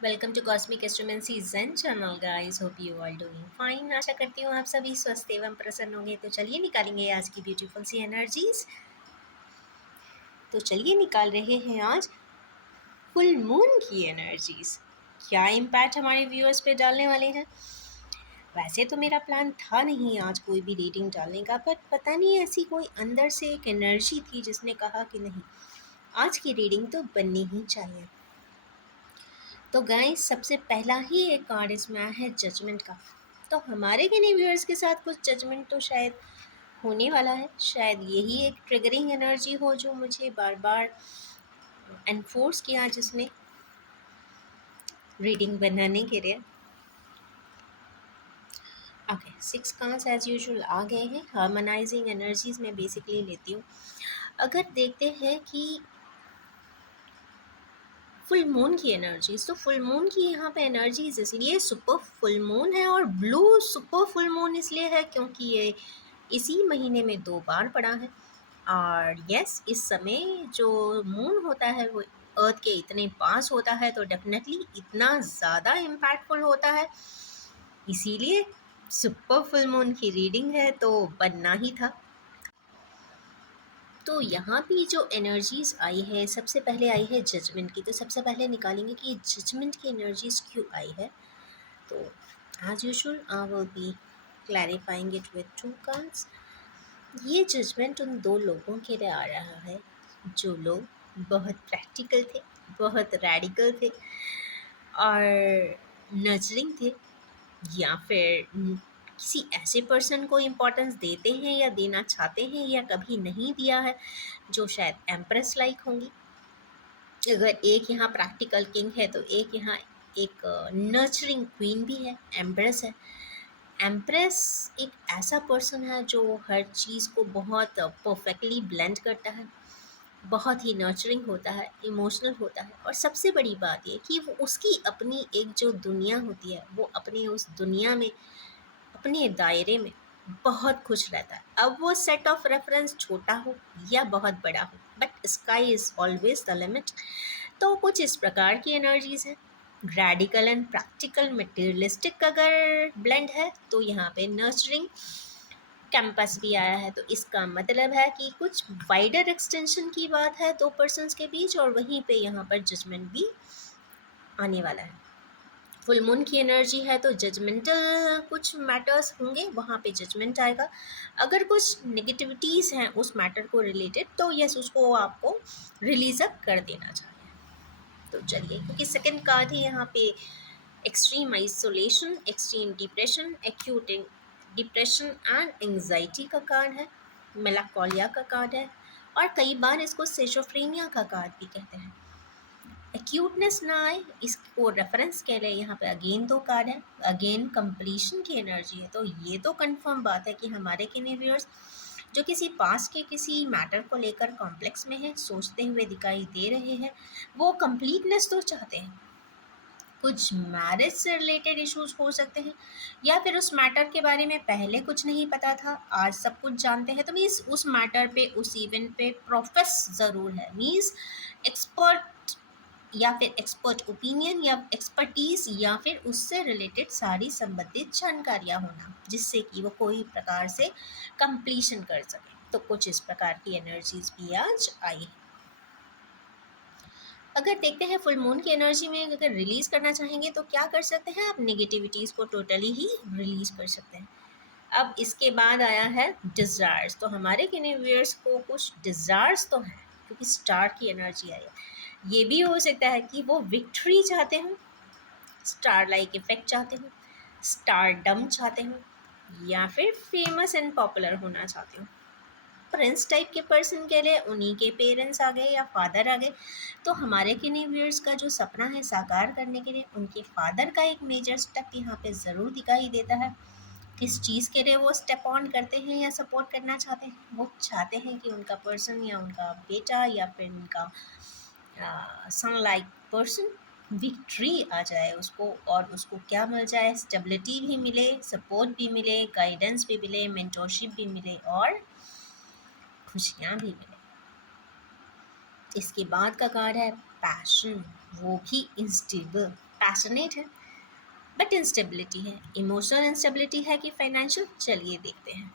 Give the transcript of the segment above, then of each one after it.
Welcome to cosmic astromancy zen channel guys. Hope you all doing fine. आशा करती हूँ आप सभी स्वस्थ एवं प्रसन्न होंगे। तो चलिए निकालेंगे आज की ब्यूटीफुल सी एनर्जीज। तो चलिए निकाल रहे हैं आज फुल मून की एनर्जीज। क्या इम्पैक्ट हमारे व्यूअर्स पे डालने वाले हैं। वैसे तो मेरा प्लान था नहीं आज कोई भी रीडिंग डालने का, बट पता नहीं ऐसी कोई अंदर से एक एनर्जी थी जिसने कहा कि नहीं, आज की रीडिंग तो बननी ही चाहिए। तो गाइस सबसे पहला ही एक कार्ड इसमें आया है जजमेंट का। तो हमारे किन्हीं व्यूअर्स के साथ कुछ जजमेंट तो शायद होने वाला है। शायद यही एक ट्रिगरिंग एनर्जी हो जो मुझे बार बार एनफोर्स किया जिसने रीडिंग बनाने के लिए। ओके, 6 कार्ड्स एज यूजुअल आ गए हैं। हार्मोनाइजिंग एनर्जीज में बेसिकली लेती हूँ। अगर देखते हैं कि फुल मून की एनर्जीज, तो फुल मून की यहाँ पे एनर्जीज इसलिए सुपर फुल मून है और ब्लू सुपर फुल मून इसलिए है क्योंकि ये इसी महीने में 2 बार पड़ा है। और यस, इस समय जो मून होता है वो अर्थ के इतने पास होता है तो डेफिनेटली इतना ज़्यादा इम्पैक्टफुल होता है। इसीलिए सुपर फुल मून की रीडिंग है तो बनना ही था। तो यहाँ भी जो एनर्जीज आई है, सबसे पहले आई है जजमेंट की। तो सबसे पहले निकालेंगे कि जजमेंट की एनर्जीज क्यों आई है। तो as usual I will be clarifying it with 2 cards. ये जजमेंट उन 2 लोगों के लिए आ रहा है जो लोग बहुत प्रैक्टिकल थे, बहुत रैडिकल थे और नर्चरिंग थे, या फिर किसी ऐसे पर्सन को इम्पोर्टेंस देते हैं या देना चाहते हैं या कभी नहीं दिया है, जो शायद एम्प्रेस लाइक होंगी। अगर एक यहाँ प्रैक्टिकल किंग है तो एक यहाँ एक नर्चरिंग क्वीन भी है, एम्प्रेस है। एम्प्रेस एक ऐसा पर्सन है जो हर चीज़ को बहुत परफेक्टली ब्लेंड करता है, बहुत ही नर्चरिंग होता है, इमोशनल होता है, और सबसे बड़ी बात ये कि वो उसकी अपनी एक जो दुनिया होती है, वो अपने उस दुनिया में, अपने दायरे में बहुत खुश रहता है। अब वो सेट ऑफ रेफरेंस छोटा हो या बहुत बड़ा हो, but sky is always the limit. तो कुछ इस प्रकार की एनर्जीज हैं। रेडिकल एंड प्रैक्टिकल मटेरियलिस्टिक अगर ब्लेंड है तो यहाँ पे नर्चरिंग कैंपस भी आया है। तो इसका मतलब है कि कुछ वाइडर एक्सटेंशन की बात है 2 पर्सन्स के बीच, और वहीं पे यहाँ पर जजमेंट भी आने वाला है। फुल मून की एनर्जी है तो जजमेंटल कुछ मैटर्स होंगे, वहाँ पे जजमेंट आएगा। अगर कुछ नेगेटिविटीज़ हैं उस मैटर को रिलेटेड तो यस, उसको आपको रिलीज अप कर देना चाहिए। तो चलिए, क्योंकि सेकंड कार्ड ही यहाँ पे extreme isolation, extreme depression, acute depression and anxiety का कार्ड है, मेलाकोलिया का कार्ड है, और कई बार इसको सिजोफ्रेनिया का कार्ड भी कहते हैं। एक्यूटनेस ना आए इसको रेफरेंस के लिए यहाँ पे अगेन 2 कार्ड है। अगेन कंप्लीशन की एनर्जी है। तो ये तो कंफर्म बात है कि हमारे किन्हीं व्यूअर्स जो किसी पास के किसी मैटर को लेकर कॉम्प्लेक्स में है, सोचते हुए दिखाई दे रहे हैं, वो कंप्लीटनेस तो चाहते हैं। कुछ मैरिज से रिलेटेड इश्यूज हो सकते हैं, या फिर उस मैटर के बारे में पहले कुछ नहीं पता था, आज सब कुछ जानते हैं। तो मीन्स उस मैटर पे, उस इवेंट पे प्रोफेस ज़रूर है, मीन्स एक्सपर्ट, या फिर एक्सपर्ट ओपिनियन या एक्सपर्टीज, या फिर उससे रिलेटेड सारी संबंधित जानकारियाँ होना, जिससे कि वो कोई प्रकार से कंप्लीशन कर सके। तो कुछ इस प्रकार की एनर्जीज भी आज आई है। अगर देखते हैं फुल मून की एनर्जी में अगर रिलीज करना चाहेंगे तो क्या कर सकते हैं, आप नेगेटिविटीज़ को टोटली ही रिलीज कर सकते हैं। अब इसके बाद आया है डिज़ायर्स। तो हमारे किन्हीं व्यूअर्स को कुछ डिज़ायर्स तो हैं, क्योंकि स्टार की एनर्जी आई है। ये भी हो सकता है कि वो विक्ट्री चाहते हों, स्टार लाइक इफेक्ट चाहते हों, स्टार डम चाहते हों, या फिर फेमस एंड पॉपुलर होना चाहते हों। प्रिंस टाइप के पर्सन के लिए उन्हीं के पेरेंट्स आ गए या फादर आ गए। तो हमारे किन्हीं व्यूअर्स का जो सपना है साकार करने के लिए उनके फादर का एक मेजर स्टेप यहाँ पे ज़रूर दिखाई देता है। किस चीज़ के लिए वो स्टेप ऑन करते हैं या सपोर्ट करना चाहते हैं, वो चाहते हैं कि उनका पर्सन या उनका बेटा या फिर उनका सन लाइक पर्सन विक्ट्री आ जाए उसको, और उसको क्या मिल जाए, स्टेबिलिटी भी मिले, सपोर्ट भी मिले, गाइडेंस भी मिले, मेंटोरशिप भी मिले, और खुशियाँ भी मिले। इसके बाद का कार्ड है पैशन, वो भी इंस्टेबल। पैशनेट है, बट इंस्टेबिलिटी है। इमोशनल इंस्टेबिलिटी है कि फाइनेंशियल, चलिए देखते हैं।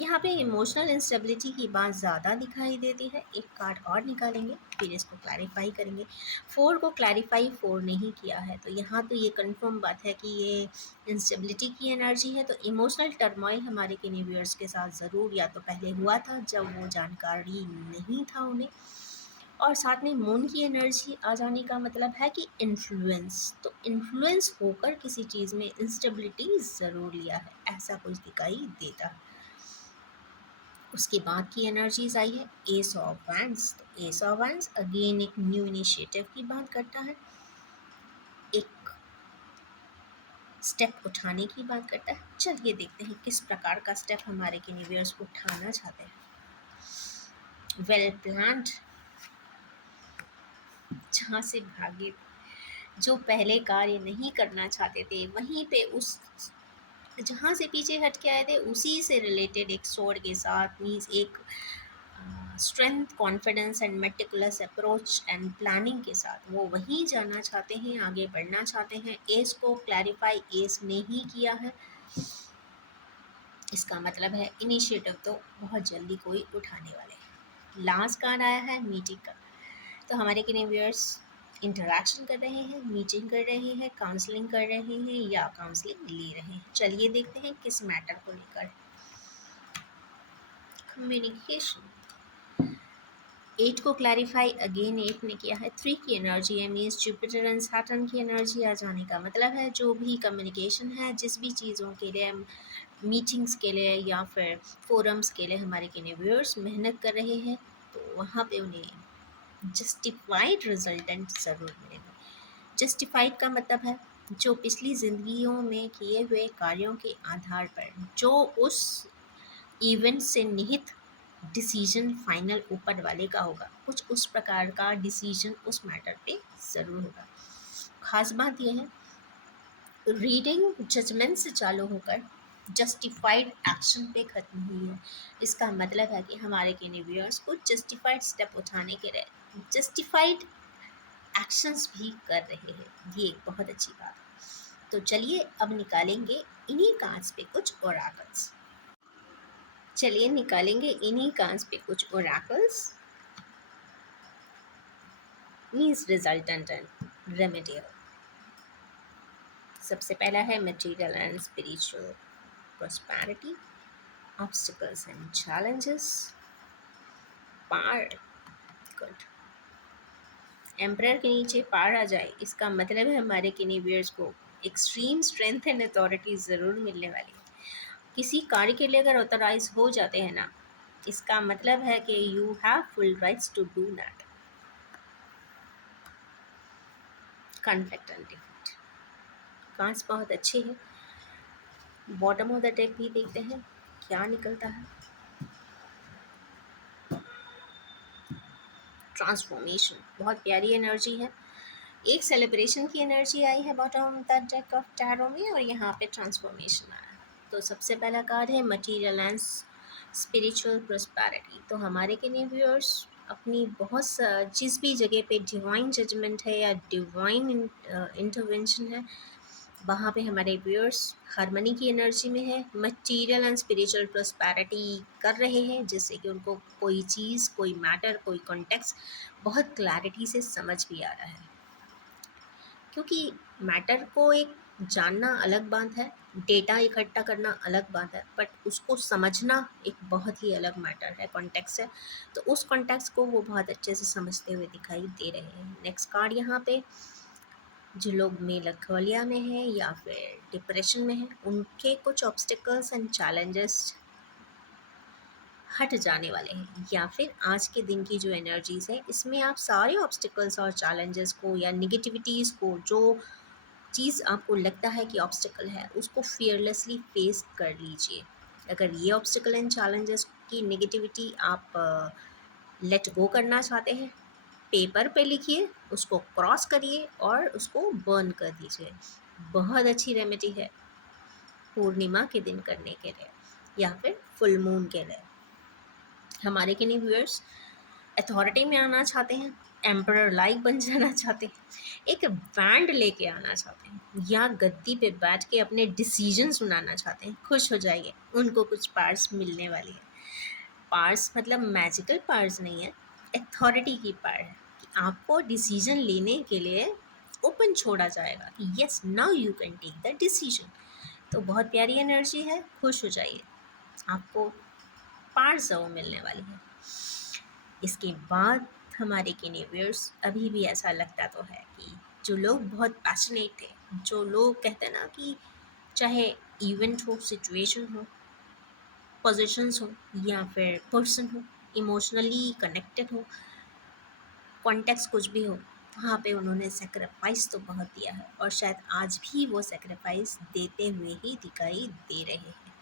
यहाँ पे इमोशनल इंस्टेबिलिटी की बात ज़्यादा दिखाई देती है। एक कार्ड और निकालेंगे, फिर इसको क्लैरिफाई करेंगे। 4 को क्लैरिफाई 4 नहीं किया है, तो यहाँ तो ये कंफर्म बात है कि ये इंस्टेबिलिटी की एनर्जी है। तो इमोशनल टर्मोइल हमारे किनिवियर्स के साथ ज़रूर या तो पहले हुआ था जब वो जानकारी नहीं था उन्हें, और साथ में मून की एनर्जी आ जाने का मतलब है कि इन्फ्लुएंस, तो इन्फ्लुएंस होकर किसी चीज़ में इंस्टेबिलिटी ज़रूर लिया है, ऐसा कुछ दिखाई देता है। उसके बाद की एनर्जीज आई है एस ऑफ वैंड्स। तो एस ऑफ वैंड्स अगेन एक न्यू इनिशिएटिव की बात करता है, एक स्टेप उठाने की बात करता है। चलिए देखते हैं किस प्रकार का स्टेप हमारे किनिवियर्स उठाना चाहते हैं। वेल प्लान्ड, जहाँ से भागे, जो पहले कार्य नहीं करना चाहते थे वहीं पे उस जहाँ से पीछे हट के आए थे उसी से रिलेटेड एक सोर्ड के साथ, मीन्स एक strength, confidence and meticulous approach and planning के साथ वो वहीं जाना चाहते हैं, आगे बढ़ना चाहते हैं। एस को क्लैरिफाई एस ने ही किया है, इसका मतलब है इनिशिएटिव तो बहुत जल्दी कोई उठाने वाले हैं। लास्ट कार्ड आया है मीटिंग का, तो हमारे किनिवियर्स इंटरेक्शन कर रहे हैं, मीटिंग कर रहे हैं, काउंसलिंग कर रहे हैं या काउंसलिंग ले रहे हैं। चलिए देखते हैं किस मैटर को लेकर। कम्युनिकेशन, 8 को क्लैरिफाई अगेन 8 ने किया है। 3 की एनर्जी है, मीन्स जुपिटर एंड सैटर्न की एनर्जी आ जाने का मतलब है जो भी कम्युनिकेशन है, जिस भी चीज़ों के लिए, मीटिंग्स के लिए या फिर फोरम्स के लिए हमारे किनिवियर्स मेहनत कर रहे हैं, तो वहाँ पे उन्हें जस्टिफाइड रिजल्टेंट ज़रूर मिलेगा। जस्टिफाइड का मतलब है जो पिछली ज़िंदगियों में किए हुए कार्यों के आधार पर जो उस इवेंट से निहित डिसीजन फाइनल ऊपर वाले का होगा, कुछ उस प्रकार का डिसीजन उस मैटर पे ज़रूर होगा। खास बात यह है, रीडिंग जजमेंट से चालू होकर जस्टिफाइड एक्शन पे ख़त्म हुई है। इसका मतलब है कि हमारे किनिवियर्स को जस्टिफाइड स्टेप उठाने के लिए जस्टिफाइड एक्शंस भी कर रहे हैं, ये एक बहुत अच्छी बात है। तो चलिए अब निकालेंगे इन्हीं कार्ड्स पे कुछ ओरेकल्स। चलिए निकालेंगे इन्हीं कार्ड्स पे कुछ oracles, means resultant and remedial. सबसे पहला है material and spiritual prosperity, obstacles and challenges, पार। गुड, एम्परर के नीचे पार आ जाए, इसका मतलब है हमारे किनिवियर्स को एक्सट्रीम स्ट्रेंथ एंड अथॉरिटी ज़रूर मिलने वाली है। किसी कार्य के लिए अगर ऑथराइज हो जाते हैं ना, इसका मतलब है कि you have full rights to do that. Conflict and defeat, cards बहुत अच्छे हैं। बॉटम ऑफ द डेक भी देखते हैं क्या निकलता है। ट्रांसफॉर्मेशन, बहुत प्यारी एनर्जी है। एक सेलिब्रेशन की एनर्जी आई है bottom the deck of tarot में, और यहाँ पे ट्रांसफॉर्मेशन आया है। तो सबसे पहला कार्ड है मटेरियल एंड स्पिरिचुअल प्रॉस्पेरिटी। तो हमारे के लिए व्यूअर्स अपनी बहुत जिस भी जगह पे डिवाइन जजमेंट है या डिवाइन इंटरवेंशन है, वहाँ पे हमारे व्यूअर्स हारमनी की एनर्जी में है, मटेरियल एंड स्पिरिचुअल प्रॉस्पेरिटी कर रहे हैं, जिससे कि उनको कोई चीज़, कोई मैटर, कोई कॉन्टेक्स्ट बहुत क्लैरिटी से समझ भी आ रहा है। क्योंकि मैटर को एक जानना अलग बात है, डेटा इकट्ठा करना अलग बात है, बट उसको समझना एक बहुत ही अलग मैटर है, कॉन्टेक्स्ट है। तो उस कॉन्टेक्स्ट को वो बहुत अच्छे से समझते हुए दिखाई दे रहे हैं। नेक्स्ट कार्ड यहाँ पे, जो लोग मेलखोलिया में हैं या फिर डिप्रेशन में हैं, उनके कुछ ऑब्स्टिकल्स एंड चैलेंजेस हट जाने वाले हैं, या फिर आज के दिन की जो एनर्जीज है इसमें आप सारे ऑब्स्टिकल्स और चैलेंजेस को या निगेटिविटीज़ को, जो चीज़ आपको लगता है कि ऑब्स्टिकल है, उसको फियरलेसली फेस कर लीजिए। अगर ये ऑब्स्टिकल एंड चैलेंजेस की नेगेटिविटी आप लेट गो करना चाहते हैं, पेपर पे लिखिए, उसको क्रॉस करिए और उसको बर्न कर दीजिए। बहुत अच्छी रेमेडी है पूर्णिमा के दिन करने के लिए या फिर फुल मून के लिए। हमारे के लिए व्यूअर्स अथॉरिटी में आना चाहते हैं, एम्परर लाइक बन जाना चाहते हैं, एक बैंड लेके आना चाहते हैं, या गद्दी पे बैठ के अपने डिसीजन सुनाना चाहते हैं, खुश हो जाइए, उनको कुछ पार्स मिलने वाली है। पार्स मतलब मैजिकल पार्स नहीं है, अथॉरिटी की पावर है कि आपको डिसीजन लेने के लिए ओपन छोड़ा जाएगा कि yes now you can take the decision. तो बहुत प्यारी एनर्जी है, खुश हो जाइए, आपको पार्स वो मिलने वाली है। इसके बाद हमारे किनेवियर्स, अभी भी ऐसा लगता तो है कि जो लोग बहुत पैशनेट थे, जो लोग कहते हैं ना कि चाहे इवेंट हो, सिचुएशन हो, पोजीशंस हो, या फिर पर्सन हो, इमोशनली कनेक्टेड हो, कॉन्टेक्स्ट कुछ भी हो, वहाँ पे उन्होंने सेक्रीफाइस तो बहुत दिया है और शायद आज भी वो सेक्रीफाइस देते हुए ही दिखाई दे रहे हैं।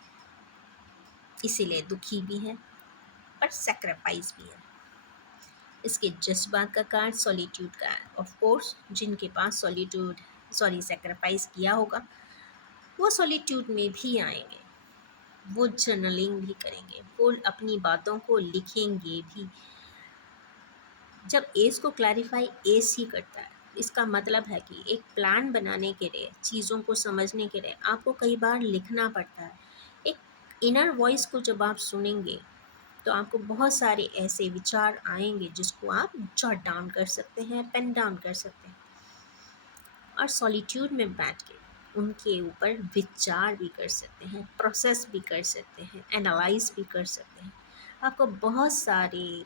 इसीलिए दुखी भी है पर सेक्रीफाइस भी है। इसके जज्बात का कार्ड सॉलिट्यूड का है। ऑफ कोर्स जिनके पास सेक्रीफाइस किया होगा वो सॉलिट्यूड में भी आएंगे, वो जर्नलिंग भी करेंगे, वो अपनी बातों को लिखेंगे भी। जब एस को क्लैरिफाई एस ही करता है, इसका मतलब है कि एक प्लान बनाने के लिए, चीज़ों को समझने के लिए आपको कई बार लिखना पड़ता है। एक इनर वॉइस को जब आप सुनेंगे तो आपको बहुत सारे ऐसे विचार आएंगे जिसको आप जॉट डाउन कर सकते हैं, पेन डाउन कर सकते हैं, और सॉलिट्यूड में बैठ के उनके ऊपर विचार भी कर सकते हैं, प्रोसेस भी कर सकते हैं, एनालाइज भी कर सकते हैं। आपको बहुत सारे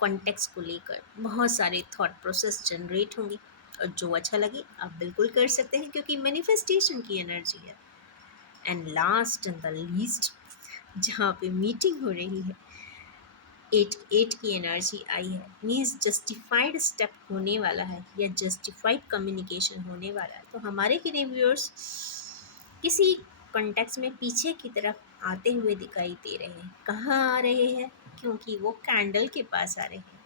कॉन्टेक्स्ट को लेकर बहुत सारे थॉट प्रोसेस जनरेट होंगे, और जो अच्छा लगे आप बिल्कुल कर सकते हैं क्योंकि मैनिफेस्टेशन की एनर्जी है। And last and the least, जहाँ पे मीटिंग हो रही है, एट एट की एनर्जी आई है, मीन्स जस्टिफाइड स्टेप होने वाला है या जस्टिफाइड कम्युनिकेशन होने वाला है। तो हमारे किने व्यूअर्स किसी कॉन्टेक्स्ट में पीछे की तरफ आते हुए दिखाई दे रहे हैं। कहाँ आ रहे हैं? क्योंकि वो कैंडल के पास आ रहे हैं।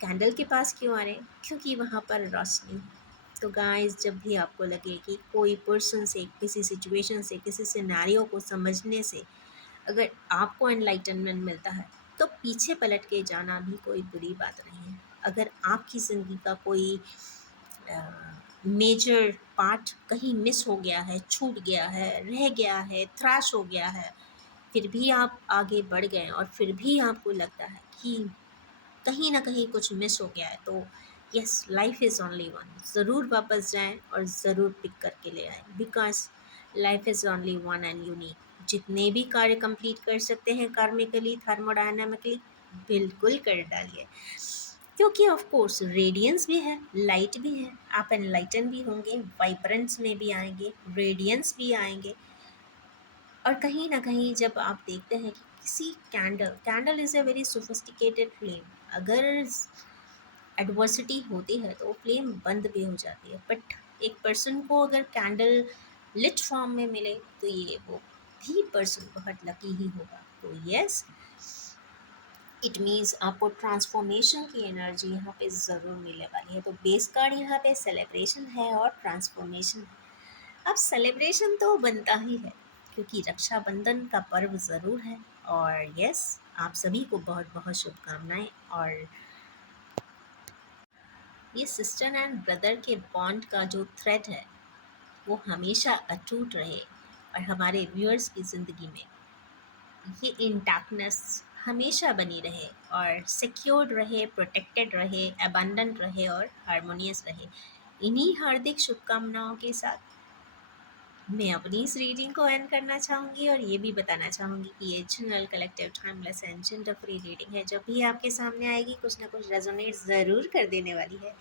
कैंडल के पास क्यों आ रहे हैं? क्योंकि वहाँ पर रोशनी है। तो गाइस, जब भी आपको लगे कि कोई पर्सन से, किसी सिचुएशन से, किसी सिनेरियो को समझने से अगर आपको एनलाइटनमेंट मिलता है, तो पीछे पलट के जाना भी कोई बुरी बात नहीं है। अगर आपकी ज़िंदगी का कोई मेजर पार्ट कहीं मिस हो गया है, छूट गया है, रह गया है, थ्रैश हो गया है, फिर भी आप आगे बढ़ गए और फिर भी आपको लगता है कि कहीं ना कहीं कुछ मिस हो गया है, तो yes, life is only one. ज़रूर वापस जाएं और ज़रूर पिक करके ले आएं, because life is only one and unique. जितने भी कार्य कंप्लीट कर सकते हैं कार्मिकली, थर्मोडायनामिकली, बिल्कुल कर डालिए, क्योंकि ऑफ कोर्स रेडियंस भी है, लाइट भी है, आप एनलाइटन भी होंगे, वाइब्रेंस में भी आएंगे, रेडियंस भी आएंगे। और कहीं ना कहीं जब आप देखते हैं कि किसी candle candle is a very sophisticated flame, अगर एडवर्सिटी होती है तो फ्लेम बंद भी हो जाती है, बट एक पर्सन को अगर कैंडल लिट फॉर्म में मिले तो ये वो भी पर्सन बहुत लकी ही होगा। तो यस, इट मीन्स आपको ट्रांसफॉर्मेशन की एनर्जी यहाँ पे ज़रूर मिलने वाली है। तो बेस कार्ड यहाँ पे सेलिब्रेशन है और ट्रांसफॉर्मेशन है। अब सेलिब्रेशन तो बनता ही है क्योंकि रक्षाबंधन का पर्व ज़रूर है। और यस, आप सभी को बहुत बहुत शुभकामनाएं। और ये सिस्टर एंड ब्रदर के बॉन्ड का जो थ्रेड है वो हमेशा अटूट रहे, और हमारे व्यूअर्स की ज़िंदगी में ये इंटैक्टनेस हमेशा बनी रहे और सिक्योर्ड रहे, प्रोटेक्टेड रहे, अबंडेंट रहे और हारमोनियस रहे। इन्हीं हार्दिक शुभकामनाओं के साथ मैं अपनी इस रीडिंग को एंड करना चाहूँगी, और ये भी बताना चाहूँगी कि ये general, collective, timeless and gender free reading है। जब भी आपके सामने आएगी कुछ ना कुछ रेजोनेट ज़रूर कर देने वाली है।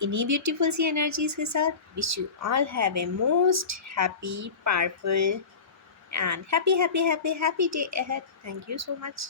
इन्हीं ब्यूटीफुल सी एनर्जीज के साथ wish you all have a most happy, powerful and happy day ahead. Thank you so much.